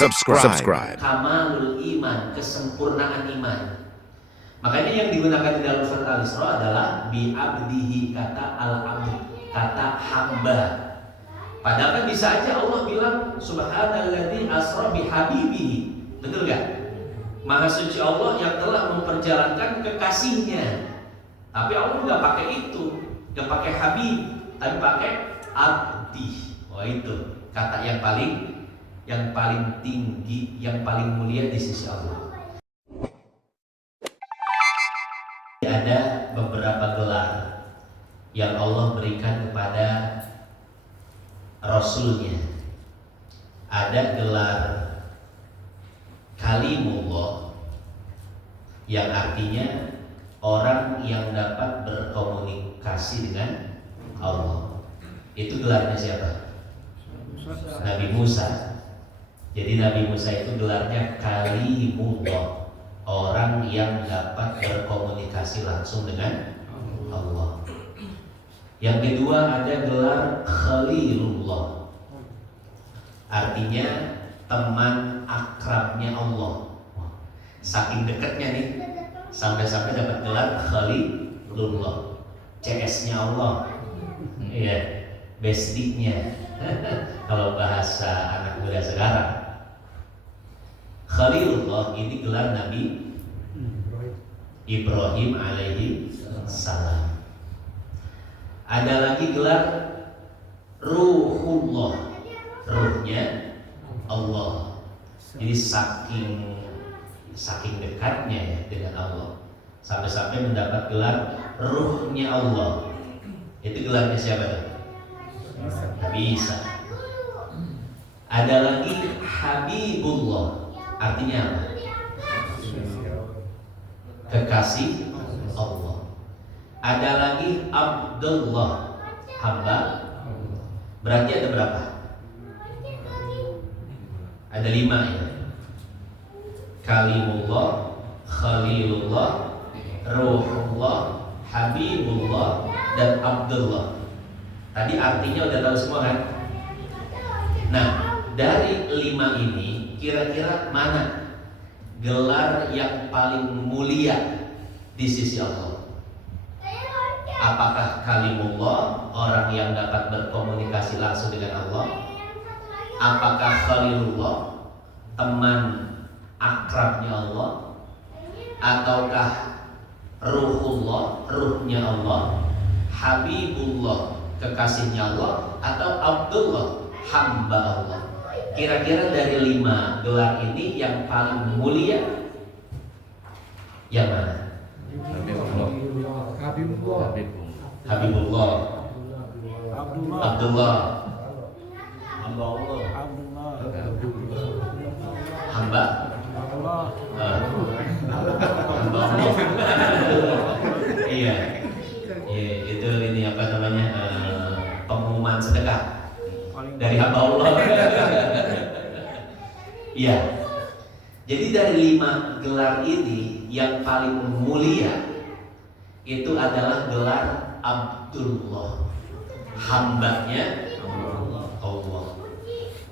Subscribe. Kamalul iman, kesempurnaan iman. Makanya yang digunakan di dalam surat Al-Isra adalah bi'abdihi, kata al-abd, kata hamba. Padahal kan bisa aja Allah bilang subhanalladzi asra bihabibihi. Betul gak? Maha suci Allah yang telah memperjalankan kekasihnya. Tapi Allah nggak pakai itu, nggak pakai habib, tapi pakai abdi. Wah, itu kata yang paling tinggi, yang paling mulia di sisi Allah. Ada beberapa gelar yang Allah berikan kepada Rasulnya. Ada gelar Kalimullah yang artinya orang yang dapat berkomunikasi dengan Allah. Itu gelarnya siapa? Nabi Musa. Jadi Nabi Musa itu gelarnya Kalimullah, orang yang dapat berkomunikasi langsung dengan Allah. Yang kedua ada gelar Khalilullah, artinya teman akrabnya Allah. Saking dekatnya nih, sampai-sampai dapat gelar Khalilullah, CS-nya Allah. Iya, bestie-nya. Kalau bahasa anak muda sekarang. Khalilullah ini gelar Nabi Ibrahim alaihi salam. Ada lagi gelar Ruhullah, ruhnya Allah. Jadi saking dekatnya ya dengan Allah, sampai-sampai mendapat gelar ruhnya Allah. Itu gelarnya siapa tuh? Nabi Isa. Ada lagi Habibullah, artinya apa? Kekasih Allah. Ada lagi Abdullah, hamba. Berarti ada berapa? Ada 5 ya. Kalimullah, Khalilullah, Ruhullah, Habibullah, dan Abdullah. Tadi artinya udah tahu semua kan? Nah, dari 5 ini kira-kira mana gelar yang paling mulia di sisi Allah? Apakah Kalimullah, orang yang dapat berkomunikasi langsung dengan Allah? Apakah Khalilullah, teman akrabnya Allah? Ataukah Ruhullah, ruhnya Allah? Habibullah, kekasihnya Allah? Atau Abdullah, hamba Allah? Kira-kira dari 5 gelar ini yang paling mulia yang mana? Habibullah, Abdullah, hamba Allah, hamba Allah. Iya, itu ini apa namanya, pengumuman sedekah dari hamba Allah. Iya. Jadi dari 5 gelar ini yang paling mulia itu adalah gelar Abdullah, hambanya Allah,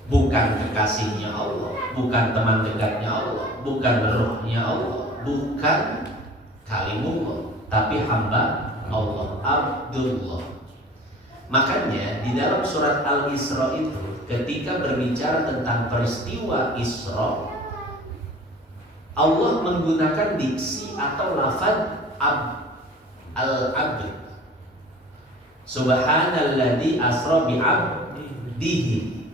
bukan kekasihnya Allah, bukan teman dekatnya Allah, bukan ruhnya Allah, bukan Kalimullah, tapi hamba Allah, Abdullah. Makanya di dalam surat Al-Isra itu ketika berbicara tentang peristiwa Isra, Allah menggunakan diksi atau lafaz al-abd. Subhanalladzi asra bi'abdihi.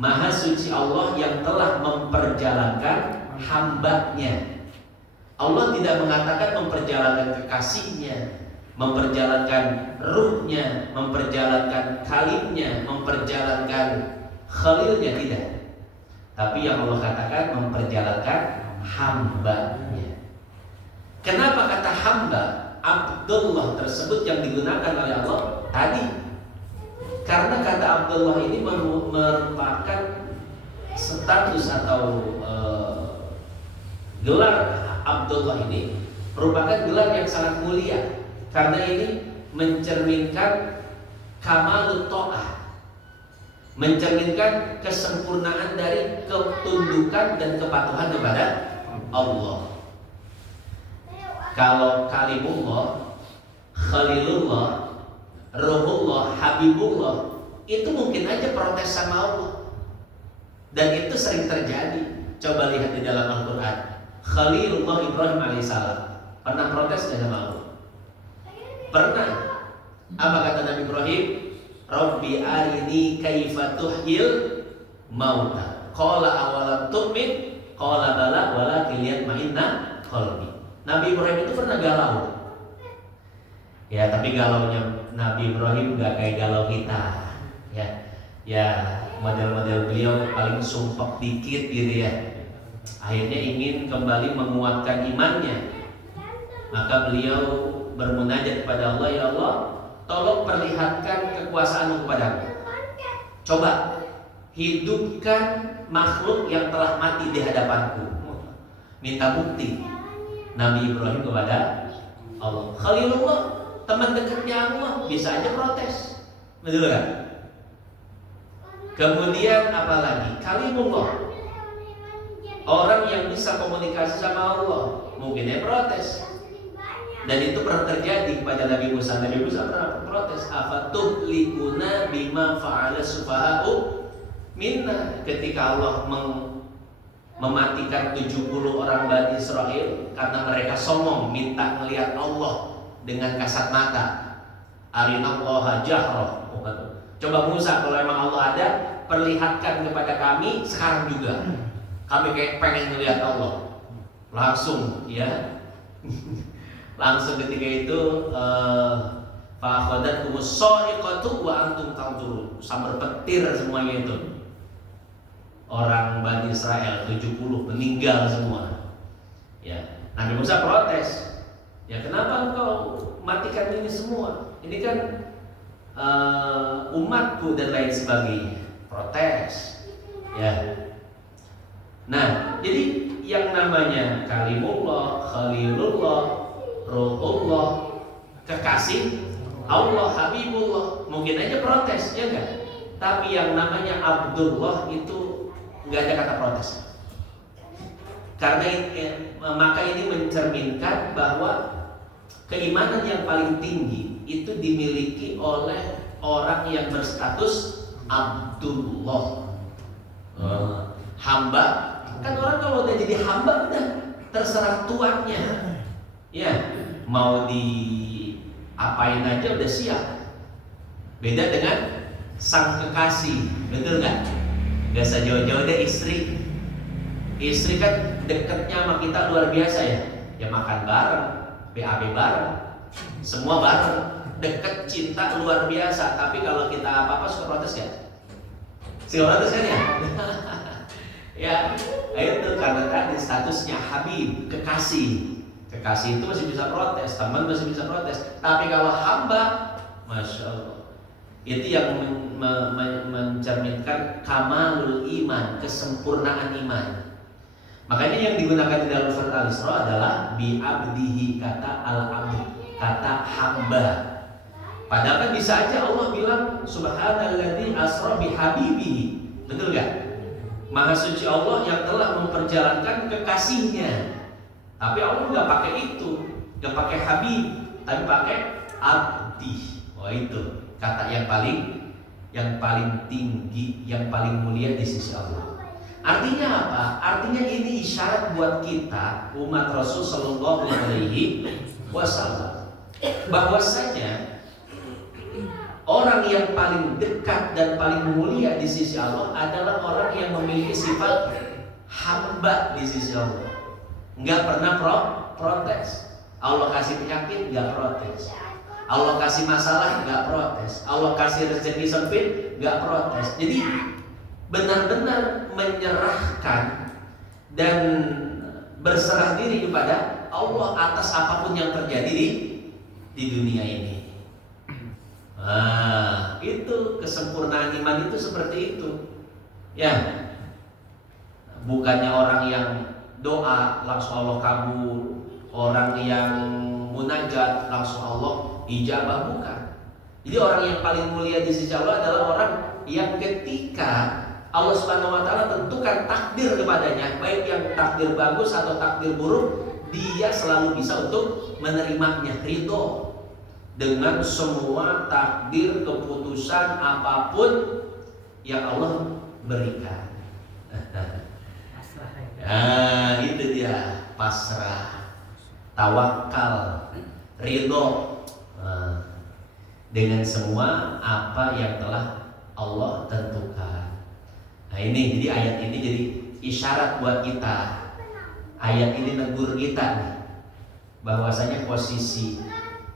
Maha suci Allah yang telah memperjalankan hambanya. Allah tidak mengatakan memperjalankan kekasihnya, memperjalankan ruhnya, memperjalankan kalimnya, memperjalankan khalilnya, tidak. Tapi yang Allah katakan memperjalankan hambanya. Kenapa kata hamba Abdullah tersebut yang digunakan oleh Allah tadi? Karena kata Abdullah ini merupakan status atau gelar Abdullah ini merupakan gelar yang sangat mulia, karena ini mencerminkan kamalut ta'ah, mencerminkan kesempurnaan dari ketundukan dan kepatuhan kepada Allah. Kalau kalimullah, khalilullah, ruhullah, habibullah, itu mungkin aja protes sama Allah. Dan itu sering terjadi. Coba lihat di dalam Al-Quran. Khalilullah Ibrahim alaihissalam pernah protes nggak sama Allah? Pernah. Apa kata Nabi Ibrahim? Rabbi arini kaifa tuhyil mauta. Qala awalam tu'min? Qala bala walakin liyatma'inna qalbi. Nabi Ibrahim itu pernah galau. Ya, tapi galaunya Nabi Ibrahim gak kayak galau kita. Ya, model-model beliau paling sumpek dikit gitu ya. Akhirnya ingin kembali menguatkan imannya. Maka beliau bermunajat kepada Allah, ya Allah, tolong perlihatkan kekuasaan-Mu kepadaku. Coba hidupkan makhluk yang telah mati di hadapanku. Minta bukti. Nabi Ibrahim kepada Allah. Khalilullah, teman dekatnya Allah, bisa aja protes. Betul kan? Kemudian apa lagi? Kalimullah, orang yang bisa komunikasi sama Allah, mungkin dia protes. Dan itu pernah terjadi kepada Nabi Musa. Nabi Musa pernah protes. Afatuhlikuna bima fa'ala sufaha'u minna. Ketika Allah mematikan 70 orang Bani Israel karena mereka sombong minta melihat Allah dengan kasat mata. Arinallaha jahrah. Coba Musa, kalau emang Allah ada, perlihatkan kepada kami sekarang juga. Kami kayak pengen melihat Allah. Langsung ya. Langsung ketika itu fa'akhadatkumus sha'iqatu wa antum tanzurun. Sambar petir semuanya itu. Orang Bani Israel 70 meninggal semua. Ya, Nabi Musa protes. Ya, kenapa engkau matikan ini semua? Ini kan umatku dan lain sebagainya. Protes. Ya. Nah, jadi yang namanya kalimullah, khalilullah, ruhullah, kekasih Allah, habibullah, mungkin aja protes, ya enggak? Tapi yang namanya Abdullah itu nggak ada kata protes. Karena maka ini mencerminkan bahwa keimanan yang paling tinggi itu dimiliki oleh orang yang berstatus Abdullah, hamba. Kan orang kalau udah jadi hamba udah terserah tuannya, ya mau diapain aja udah siap. Beda dengan sang kekasih, betul nggak? Gak usah jauh-jauh deh istri. Istri kan deketnya sama kita luar biasa ya. Ya makan bareng, BAB bareng, semua bareng, deket, cinta luar biasa. Tapi kalau kita apa-apa suka protes ya? Suka protes kan ya? Ya, itu karena tadi statusnya habib, kekasih. Kekasih itu masih bisa protes, teman masih bisa protes. Tapi kalau hamba, Masya Allah, itu yang mencerminkan kamalul iman, kesempurnaan iman. Makanya yang digunakan di dalam surat Al-Isra adalah bi'abdihi, kata al-abd, kata hamba. Padahal kan bisa aja Allah bilang subhanalladzi asra bihabibihi. Betul gak? Maha suci Allah yang telah memperjalankan kekasihnya. Tapi Allah gak pakai itu, gak pakai habib, tapi pakai abdi. Oh itu kata yang paling tinggi, yang paling mulia di sisi Allah. Artinya apa? Artinya ini isyarat buat kita umat Rasul Sallallahu Alaihi Wasallam bahwasanya orang yang paling dekat dan paling mulia di sisi Allah adalah orang yang memiliki sifat hamba di sisi Allah. Enggak pernah protes. Allah kasih penyakit enggak protes. Allah kasih masalah enggak protes. Allah kasih rezeki sempit enggak protes. Jadi benar-benar menyerahkan dan berserah diri kepada Allah atas apapun yang terjadi di dunia ini. Itu kesempurnaan iman itu seperti itu. Ya. Bukannya orang yang doa langsung Allah kabul, orang yang munajat langsung Allah ijabah, bukan. Jadi orang yang paling mulia di sisi Allah adalah orang yang ketika Allah Subhanahu wa taala tentukan takdir kepadanya, baik yang takdir bagus atau takdir buruk, dia selalu bisa untuk menerimanya, ridho dengan semua takdir keputusan apapun yang Allah berikan. Nah, itu dia pasrah, tawakal, ridho dengan semua apa yang telah Allah tentukan. Nah ini, jadi ayat ini jadi isyarat buat kita. Ayat ini negur kita nih, bahwasanya posisi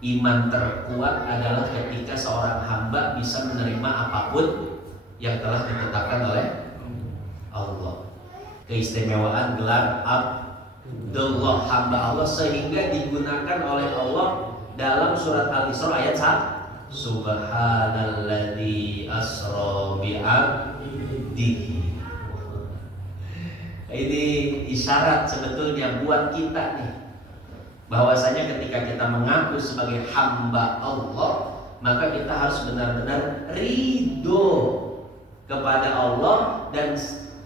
iman terkuat adalah ketika seorang hamba bisa menerima apapun yang telah ditetapkan oleh Allah. Keistimewaan gelar Abdullah, hamba Allah, sehingga digunakan oleh Allah dalam surat Al-Isra ayat 1. Subhanalladzi asra bi'abdihi. Ini isyarat sebetulnya buat kita nih, bahwasanya ketika kita mengaku sebagai hamba Allah, maka kita harus benar-benar ridho kepada Allah dan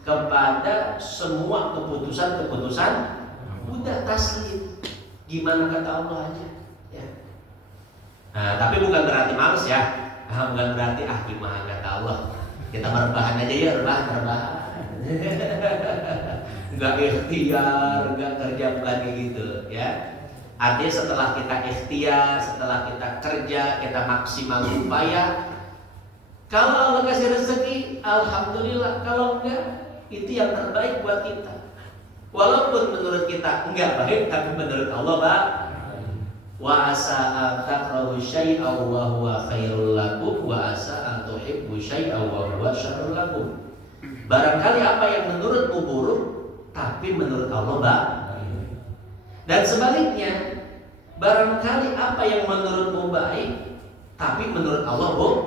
kepada semua keputusan-keputusan. Udah taslim, gimana kata Allah aja ya. Nah, tapi bukan berarti males ya. Bukan berarti gimana kata Allah, kita rebahan aja ya, rebahan. Nggak ikhtiar, nggak kerja lagi gitu ya. Artinya setelah kita ikhtiar, setelah kita kerja, kita maksimal upaya, kalau Allah kasih rezeki, alhamdulillah. Kalau enggak, itu yang terbaik buat kita. Walaupun menurut kita enggak baik, tapi menurut Allah baik. Wa asa an takrahu syai'an wa huwa khairul lakum wa asa an tuhibbu syai'an wa huwa syarrul lakum. Barangkali apa yang menurutmu buruk, tapi menurut Allah baik. Dan sebaliknya, barangkali apa yang menurutmu baik, tapi menurut Allah buruk.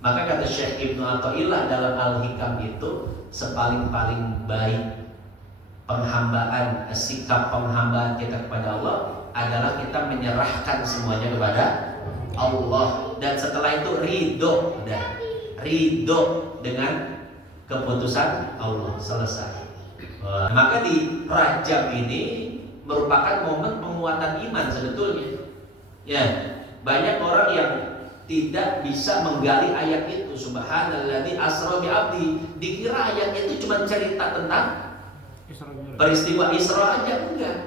Maka kata Syekh Ibnu Athaillah dalam Al-Hikam itu, sepaling-paling baik penghambaan, sikap penghambaan kita kepada Allah adalah kita menyerahkan semuanya kepada Allah, dan setelah itu ridho, dan ridho dengan keputusan Allah, selesai. Maka di Rajab ini merupakan momen penguatan iman sebetulnya. Ya, banyak orang yang tidak bisa menggali ayat itu. Subhanalladzi asra bi'abdi, dikira ayat itu cuma cerita tentang peristiwa Isra aja, enggak.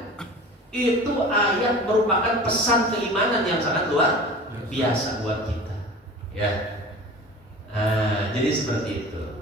Itu ayat merupakan pesan keimanan yang sangat luar biasa buat kita. Ya. Jadi seperti itu.